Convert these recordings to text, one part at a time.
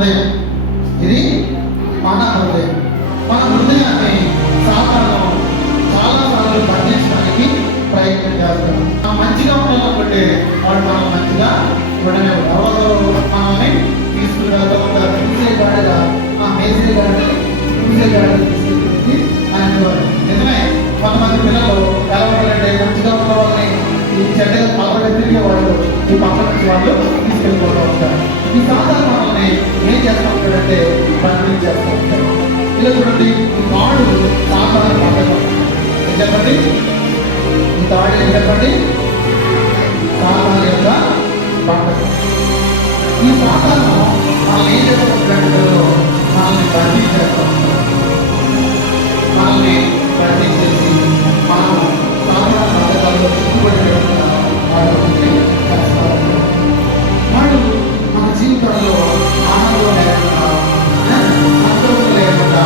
హృదయం, ఇది మన హృదయం. మన హృదయాన్ని సాధారణ చాలాసార్లు బంధించడానికి ప్రయత్నం చేస్తాం. మంచిగా ఉండాలనుకుంటే వాడు మనం మంచిగా ఉండనే ఎవరో మనల్ని తీసుకురాగా ఉంటారు. చూసేగాడుగా చూసేగాడు తీసుకెళ్ళి అనేవారు. నిజమే, కొంతమంది పిల్లలు ఎలా ఉంటారంటే మంచిగా ఉన్న వాళ్ళని ఈ చెడ్డగా పక్కన తిరిగే వాళ్ళు ఈ పక్కన నుంచి వాళ్ళు తీసుకెళ్ళిపోతూ ఉంటారు. ఈ సాధారణ మనల్ని ఏం చేస్తూ ఉంటాడంటే బంధించి చేస్తూ ఉంటారు. ఇలా చూడండి, ఈ తాడు సాధారణ పద్ధతి ఏం చెప్పండి, ఈ తాడు ఏం చెప్పండి, సాధారణ యొక్క పద్ధతి. ఈ సాధారణ మనల్ని ఏం చేస్తూ ఉంటాడంటే మనల్ని బంధించేస్తూ ఉంటారు. మనల్ని బంధించేసి మనం సాధారణ పద్ధతుల్లో చిక్కుబడి చేస్తూ ఉంటారు. వాడు మన జీవితంలో ఆనందం లేకుండా, సంతోషం లేకుండా,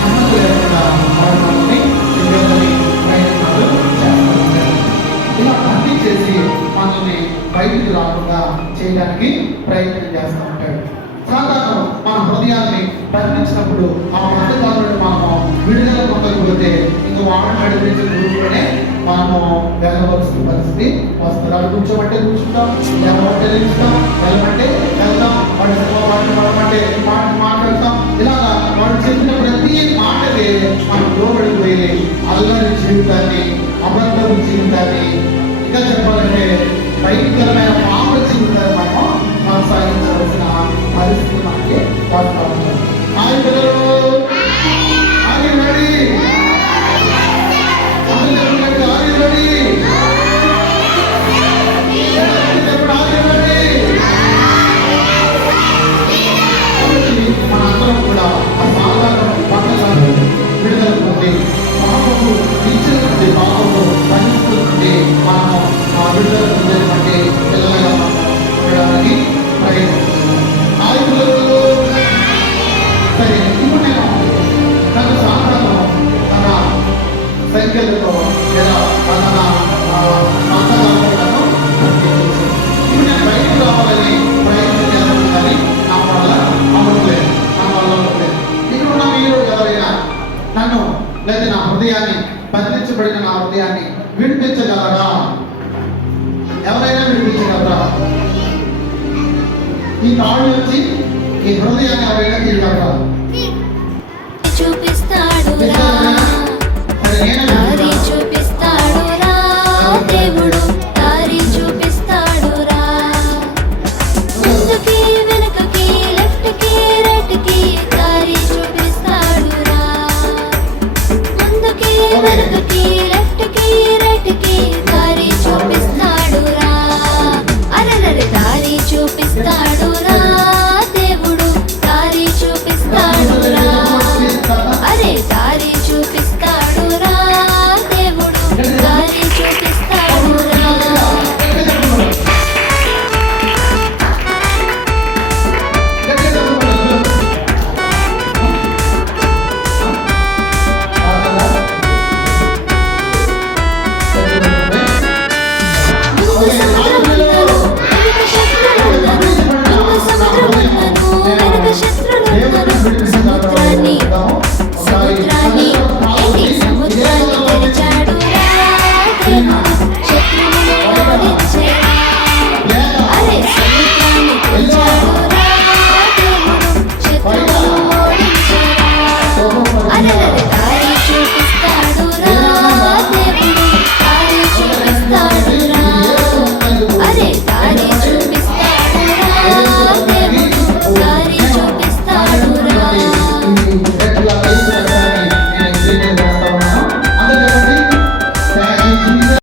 నెమ్మది లేకుండా వాడు మనల్ని ఇబ్బంది ప్రయత్నాలు చేస్తూ ఉంటారు. ఇలా బంధించేసి మనల్ని బయటికి రాకుండా చేయడానికి ప్రయత్నం చేస్తూ ఉంటాడు. సాధారణ మన హృదయాన్ని బంధించినప్పుడు ఆ బంధకాలను మనము విడుదల పొందకపోతే ఇంకా వాడు నడిపించే గురువులోనే మనము వెళ్ళవలసిన పరిస్థితి వస్తుంది. వాడు కూర్చోమంటే కూర్చుంటాం, వెళ్ళమంటే నిలుస్తాం, వెళ్ళమంటే వెళ్తాం, వాడి మాట్లాడమంటే మాట్లాడతాం. ఇలాగా వాడు చెప్పిన ప్రతి మాటలే మనం లోబడిపోయి అల్లరి జీవితాన్ని, అబద్ధం జీవితాన్ని, ఇంకా చెప్పాలంటే భయంకరమైన పాప జీవితాన్ని మనము కొనసాగించవలసిన పరిస్థితి మనకి వస్తూ ఉంటుంది. మనందరం కూడా ఆ సాధారణ పద్ధతులను విడుదల పొంది పాపము ఇచ్చిన నుండి, పాపము బంధిస్తుల నుండి మనము ఆ విడుదల పొందేటువంటి పిల్లలుగా ఉండడానికి ప్రయత్నిస్తున్నాం. సరే, ఇప్పుడు నేను తన సాధారణ తన సంఖ్యలతో లేదా తన సంతకాలను ఇప్పుడు నేను బయటకు రావాలని ప్రయత్నం చేస్తాను, కానీ నా వల్ల అవ్వట్లేదు, నా వల్ల అవ్వట్లేదు. ఇక్కడ ఉన్న మీరు ఎవరైనా నన్ను లేదా నా హృదయాన్ని, బంధించబడిన నా హృదయాన్ని విడిపించగలరా? ఎవరైనా విడిపించగలరా? ఈ తాడు నుంచి ఈ హృదయాన్ని ఎవరైనా తీయగలరా? చూపిస్తాడు.